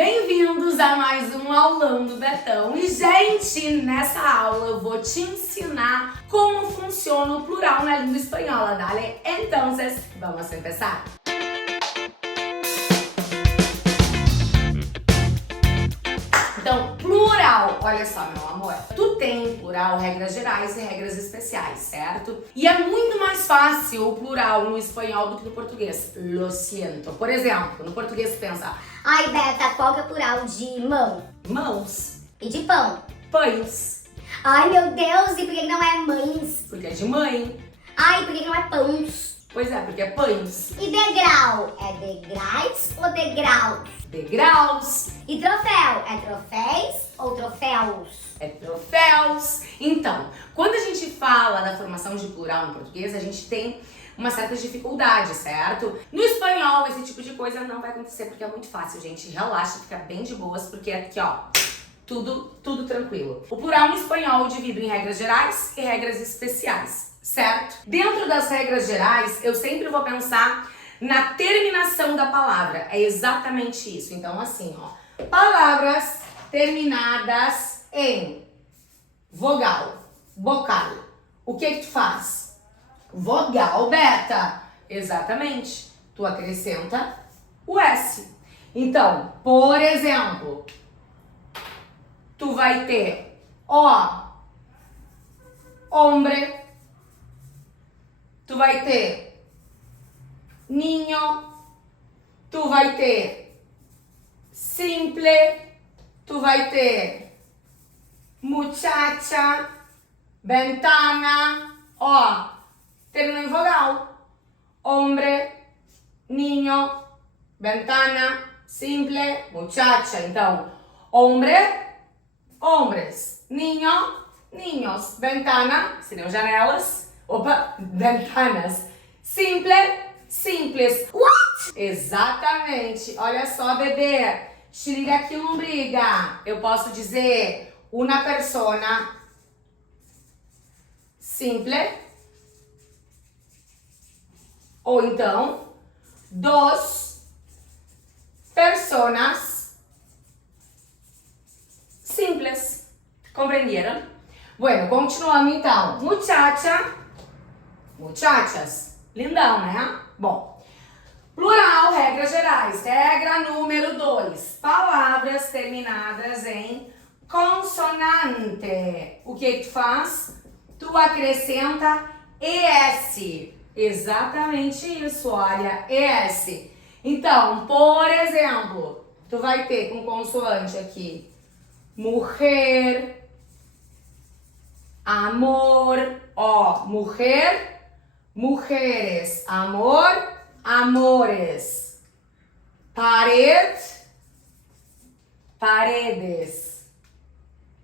Bem-vindos a mais um aulão do Betão. E, gente, nessa aula eu vou te ensinar como funciona o plural na língua espanhola, ¿dale? Entonces, vamos a empezar. Então, plural, olha só, meu amor, tu tem em plural regras gerais e regras especiais, certo? E é muito mais fácil o plural no espanhol do que no português. Lo siento. Por exemplo, no português tu pensa, Ai, Beta, qual que é o plural de mão? mãos, E de pão? pães, Ai, meu Deus, e por que não é mães? porque é de mãe. Ai, por que não é pães? Pois é, porque é pães. E degrau? É degraus ou degraus? Degraus, E troféu? É troféis ou troféus? é troféus. Então, quando a gente fala da formação de plural no português, a gente tem uma certa dificuldade, certo? No espanhol, esse tipo de coisa não vai acontecer porque é muito fácil, gente. Relaxa, fica bem de boas, porque aqui, ó, tudo tranquilo. O plural no espanhol eu divido em regras gerais e regras especiais, certo? Dentro das regras gerais, eu sempre vou pensar na terminação da palavra. É exatamente isso. Então, assim, ó, palavras terminadas em vogal, vocal. O que tu faz? Vogal, Beta. Exatamente. Tu acrescenta o S. Então, por exemplo, tu vai ter ó, hombre. Tu vai ter niño. Tu vai ter simple. Tu vai ter muchacha, ventana. Ó, terminou em vogal. Hombre, niño, ventana, simple, muchacha. Então, hombre, hombres, niño, niños, ventana, seriam janelas. Opa, ventanas. Simple, simples. What? Exatamente. Olha só, bebê. Xirigaquilumbriga. Eu posso dizer una persona simple. Ou então, dos personas simples. Compreenderam? Bueno, continuando então. Muchacha, muchachas. Lindão, né? Bom. Plural, regras gerais. Regra número 2. Palavras terminadas em consonante. O que tu faz? Tu acrescenta ES. Exatamente isso, olha, ES. Então, por exemplo, tu vai ter com consoante aqui mujer, amor, ó, mujer, mujeres, amor, amores, pared, paredes.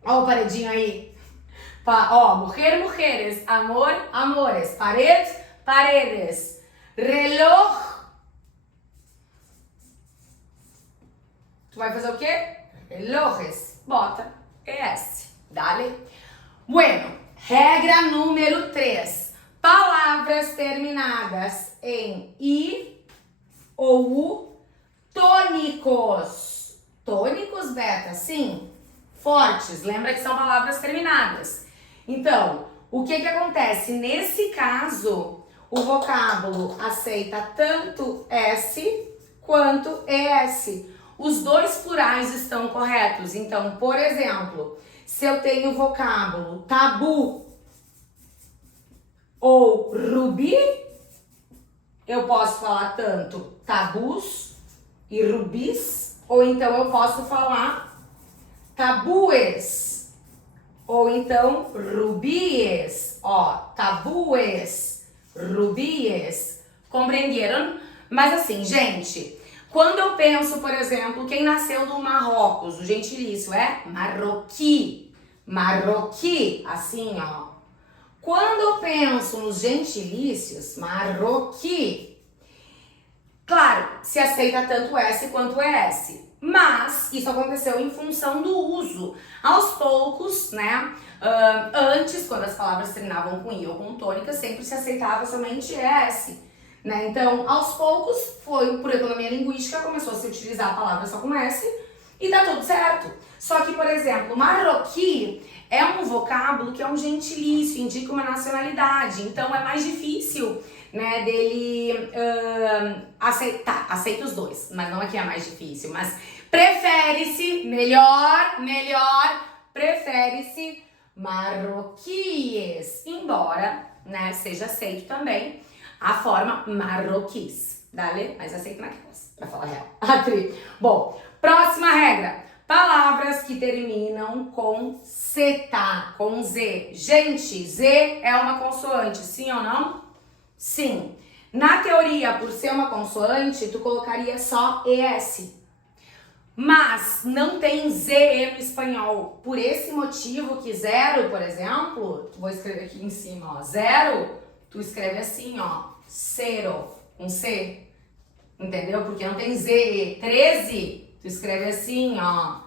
Ó o paredinho aí. Ó, mujer, mujeres, amor, amores, pared, paredes, reloj. Tu vai fazer o quê? Relojes. Bota ES. Dale. Bueno, regra número 3. Palavras terminadas em I ou U tônicos. Tônicos, Beta? Sim. Fortes. Lembra que são palavras terminadas. Então, o que acontece? Nesse caso, o vocábulo aceita tanto S quanto ES. Os dois plurais estão corretos. Então, por exemplo, se eu tenho o vocábulo tabu ou rubi, eu posso falar tanto tabus e rubis, ou então eu posso falar tabues, ou então rubíes, ó, tabues, rubíes, compreenderam? Mas assim, gente, quando eu penso, por exemplo, quem nasceu no Marrocos, o gentilício é marroqui, marroqui, assim, ó. Quando eu penso nos gentilícios, marroqui, claro, se aceita tanto S quanto ES. Mas isso aconteceu em função do uso. Aos poucos, né? Antes, quando as palavras terminavam com I ou com tônica, sempre se aceitava somente ES. Né? Então, aos poucos, foi por economia linguística, começou a se utilizar a palavra só com S. E tá tudo certo. Só que, por exemplo, marroquí é um vocábulo que é um gentilício, indica uma nacionalidade. Então é mais difícil, né, dele aceitar. Aceita os dois, mas não aqui é mais difícil. Mas prefere-se, melhor, prefere-se marroquíes. Embora, né, seja aceito também a forma marroquís. Dale, mas aceito naquelas, pra falar a real. Bom, próxima regra. Palavras que terminam com zeta, com Z. Gente, Z é uma consoante, sim ou não? Sim. Na teoria, por ser uma consoante, tu colocaria só ES. Mas não tem ZE no espanhol. Por esse motivo que zero, por exemplo, vou escrever aqui em cima, ó, zero, tu escreve assim, ó, zero, com C. Entendeu? Porque não tem ZE. 13, tu escreve assim, ó,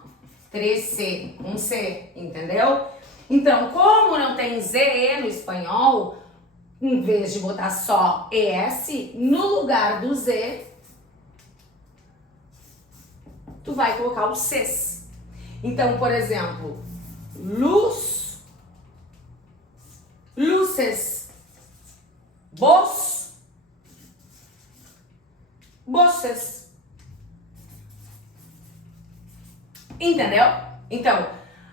3C, um C, entendeu? Então, como não tem ZE no espanhol, em vez de botar só ES, no lugar do Z, tu vai colocar o Cs. Então, por exemplo, luz, luces, voz, voces. Entendeu? Então,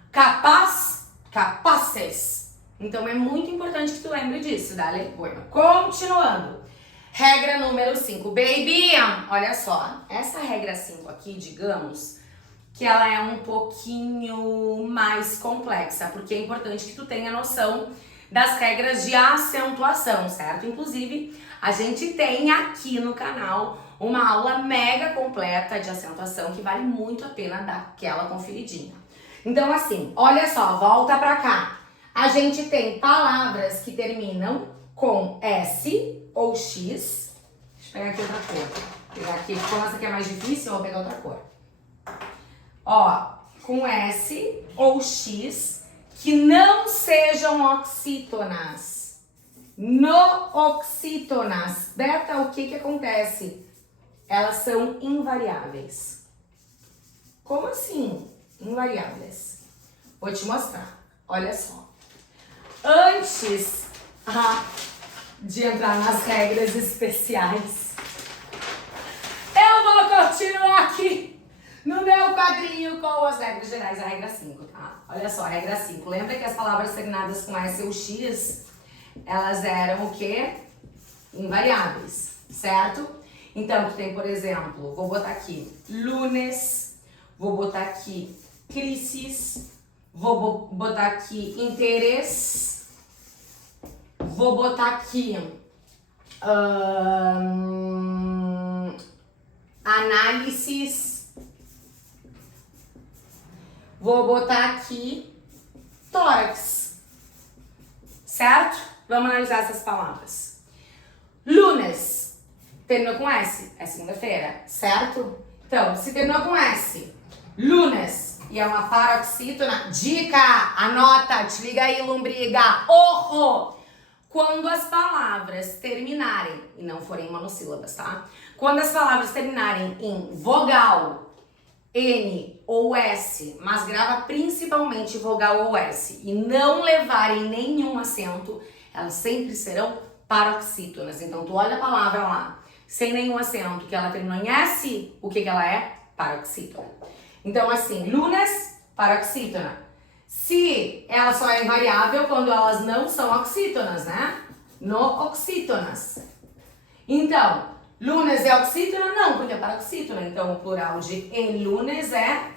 capaz, capaces. Então é muito importante que tu lembre disso, dale? Bueno, continuando. Regra número 5. Baby, olha só. Essa regra 5 aqui, digamos, que ela é um pouquinho mais complexa, porque é importante que tu tenha noção das regras de acentuação, certo? Inclusive, a gente tem aqui no canal uma aula mega completa de acentuação que vale muito a pena dar aquela conferidinha. Então, assim, olha só, volta pra cá. A gente tem palavras que terminam com S ou X. Deixa eu pegar aqui outra cor. Vou pegar aqui, como essa aqui é mais difícil, eu vou pegar outra cor. Ó, com S ou X que não sejam oxítonas. Nooxítonas. Beta, o que acontece? Elas são invariáveis. Como assim? Invariáveis. Vou te mostrar. Olha só. Antes de entrar nas regras especiais, eu vou continuar aqui no meu quadrinho com as regras gerais, a regra 5, tá? Olha só, a regra 5. Lembra que as palavras terminadas com S ou X, elas eram o quê? Invariáveis, certo? Então, tu tem, por exemplo, vou botar aqui lunes, vou botar aqui crises, vou botar aqui interesse, vou botar aqui análises, vou botar aqui tórax, certo? Vamos analisar essas palavras. Lunes. Terminou com S, é segunda-feira, certo? Então, se terminou com S, lunes, e é uma paroxítona, dica, anota, te liga aí, lombriga, orro! Quando as palavras terminarem, e não forem monossílabas, tá? Quando as palavras terminarem em vogal, N ou S, mas grava principalmente vogal ou S, e não levarem nenhum acento, elas sempre serão paroxítonas. Então, tu olha a palavra lá, sem nenhum acento, que ela terminou em S, o que ela é? Paroxítona. Então, assim, lunes, paroxítona. Se ela só é invariável quando elas não são oxítonas, né? Nooxítonas. Então, lunes é oxítona? Não, porque é paroxítona. Então, o plural de el lunes é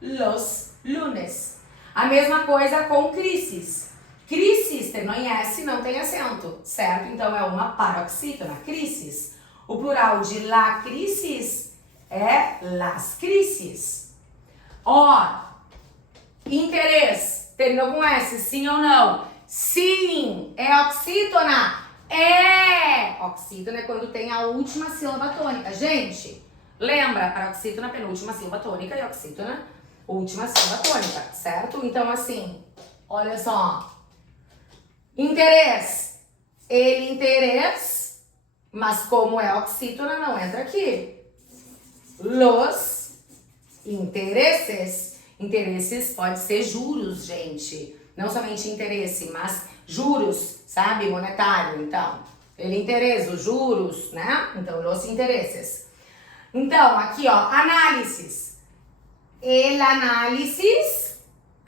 los lunes. A mesma coisa com crises. Crises, terminou em S, não tem acento, certo? Então, é uma paroxítona, crises. O plural de la crisis é las crises. Ó, interesse, terminou com S, sim ou não? Sim. É oxítona? É. Oxítona é quando tem a última sílaba tônica. Gente, lembra? Paroxítona, penúltima sílaba tônica, e oxítona, última sílaba tônica, certo? Então, assim, olha só. Interesse. Ele interesse. Mas como é oxítona, não entra aqui. Los intereses. Interesses pode ser juros, gente. Não somente interesse, mas juros, sabe? Monetário, então. El interés, os juros, né? Então, los intereses. Então, aqui, ó, análises. El análisis,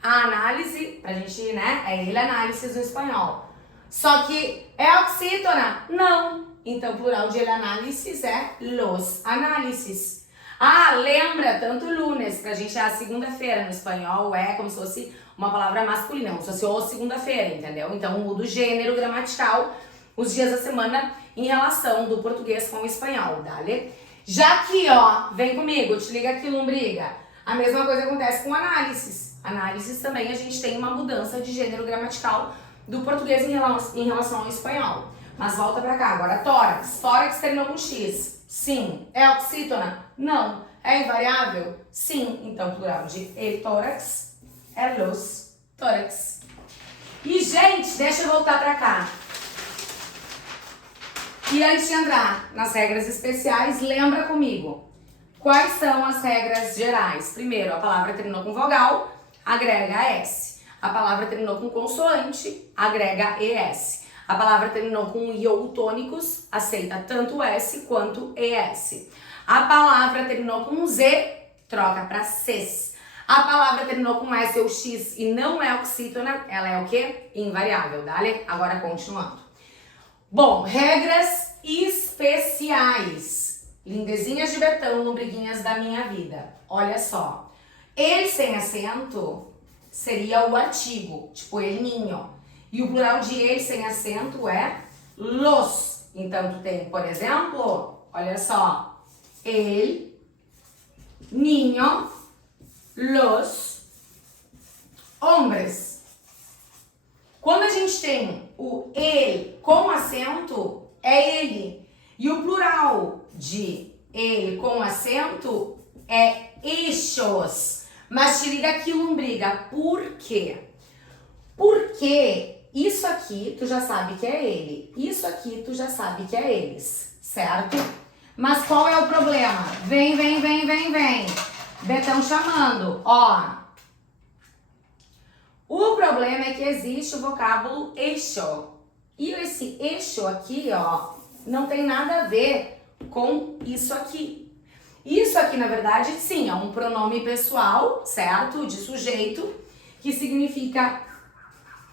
a análise, pra gente, né? É el análisis no espanhol. Só que é oxítona? Não. Então, o plural de el análisis é los análisis. Ah, lembra, tanto lunes, pra gente é a segunda-feira no espanhol, é como se fosse uma palavra masculina, como se fosse o segunda-feira, entendeu? Então, muda o gênero gramatical, os dias da semana, em relação do português com o espanhol, dale? Já aqui, ó, vem comigo, te liga aqui, lombriga. A mesma coisa acontece com análises. Análises também a gente tem uma mudança de gênero gramatical do português em relação ao espanhol. Mas volta pra cá, agora tórax. Tórax terminou com X. Sim. É oxítona? Não. É invariável? Sim. Então, plural de el tórax é los tórax. E, gente, deixa eu voltar pra cá. E antes de entrar nas regras especiais, lembra comigo. Quais são as regras gerais? Primeiro, a palavra terminou com vogal, agrega S. A palavra terminou com consoante, agrega ES. A palavra terminou com iou tônicos, aceita tanto S quanto ES. A palavra terminou com Z, troca para Cs. A palavra terminou com S ou X e não é oxítona, ela é o quê? Invariável, dale? Agora continuando. Bom, regras especiais. Lindezinhas de betão, lombriguinhas da minha vida. Olha só. Ele sem acento seria o artigo, tipo el niño. E o plural de ele sem acento é los. Então, tu tem, por exemplo, olha só. El niño, los hombres. Quando a gente tem o ele com acento, é ele. E o plural de ele com acento é ellos. Mas te liga aqui, lombriga. Por quê? Porque isso aqui tu já sabe que é ele. Isso aqui tu já sabe que é eles. Certo? Mas qual é o problema? Vem. Betão chamando. Ó. O problema é que existe o vocábulo eixo. E esse eixo aqui, ó, não tem nada a ver com isso aqui. Isso aqui, na verdade, sim, é um pronome pessoal, certo? De sujeito, que significa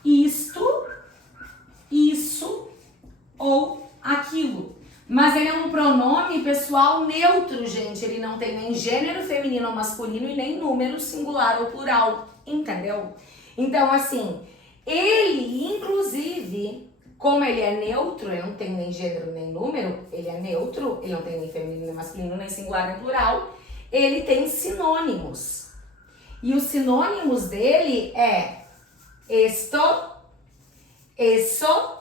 isto, isso ou aquilo. Mas ele é um pronome pessoal neutro, gente. Ele não tem nem gênero feminino ou masculino e nem número singular ou plural, entendeu? Então, assim, ele, inclusive, como ele é neutro, ele não tem nem gênero nem número, ele é neutro, ele não tem nem feminino, nem masculino, nem singular, nem plural, ele tem sinônimos. E os sinônimos dele é esto, eso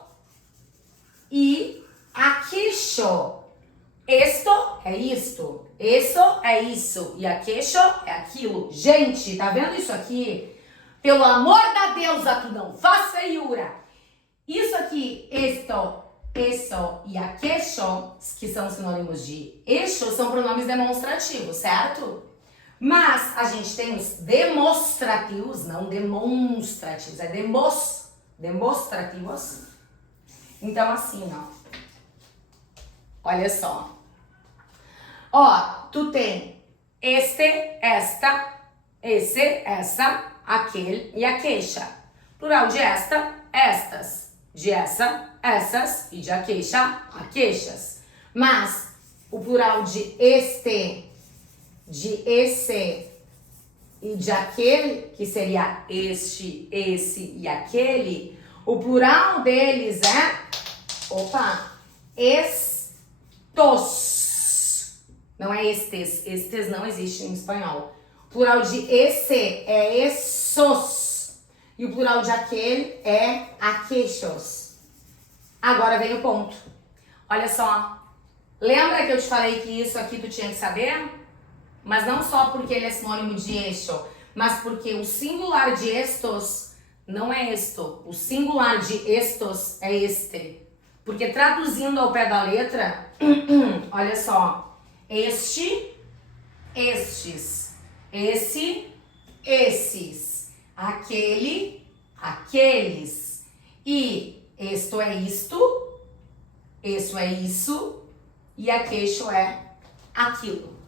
e aquello. Esto é isto, eso é isso e aquello é aquilo. Gente, tá vendo isso aqui? Pelo amor da deusa, tu não faz feiura. Isso aqui, esto, eso e aquello, que são sinônimos de eixo, são pronomes demonstrativos, certo? Mas a gente tem os demonstrativos, não demonstrativos, é demonstrativos. Então, assim, ó. Olha só. Ó, tu tem este, esta, esse, essa, aquele e aqueixa. Plural de esta, estas. De essa, essas e de aqueixa, aqueixas. Mas o plural de este, de esse e de aquele, que seria este, esse e aquele, o plural deles é, estos. Não é estes, estes não existe em espanhol. O plural de esse é essos. E o plural de aquele é aqueixos. Agora vem o ponto. Olha só. Lembra que eu te falei que isso aqui tu tinha que saber? Mas não só porque ele é sinônimo de eixo, mas porque o singular de estos não é esto. O singular de estos é este. Porque traduzindo ao pé da letra, olha só. Este, estes. esse, esses, aquele, aqueles. E isto é isto, isso é isso e aqueixo é aquilo.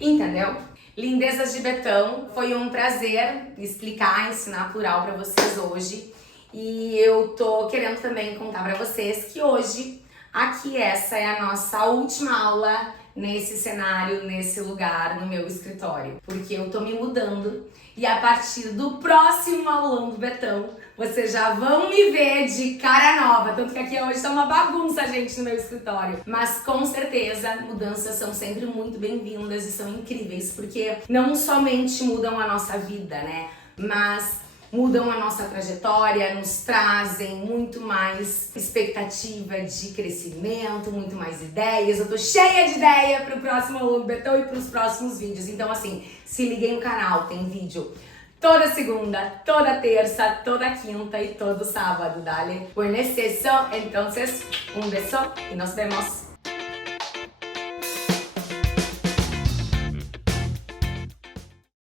Entendeu? Lindezas de Betão, foi um prazer explicar, ensinar plural pra vocês hoje. E eu tô querendo também contar pra vocês que hoje, aqui essa é a nossa última aula nesse cenário, nesse lugar, no meu escritório. Porque eu tô me mudando e a partir do próximo aulão do Betão, vocês já vão me ver de cara nova. Tanto que aqui hoje tá uma bagunça, gente, no meu escritório. Mas com certeza, mudanças são sempre muito bem-vindas e são incríveis. Porque não somente mudam a nossa vida, né? Mas mudam a nossa trajetória, nos trazem muito mais expectativa de crescimento, muito mais ideias. Eu tô cheia de ideia pro próximo aluno Betão e pros próximos vídeos. Então assim, se liguem no canal, tem vídeo toda segunda, toda terça, toda quinta e todo sábado, dale. Pues es eso, entonces un beso y nos vemos.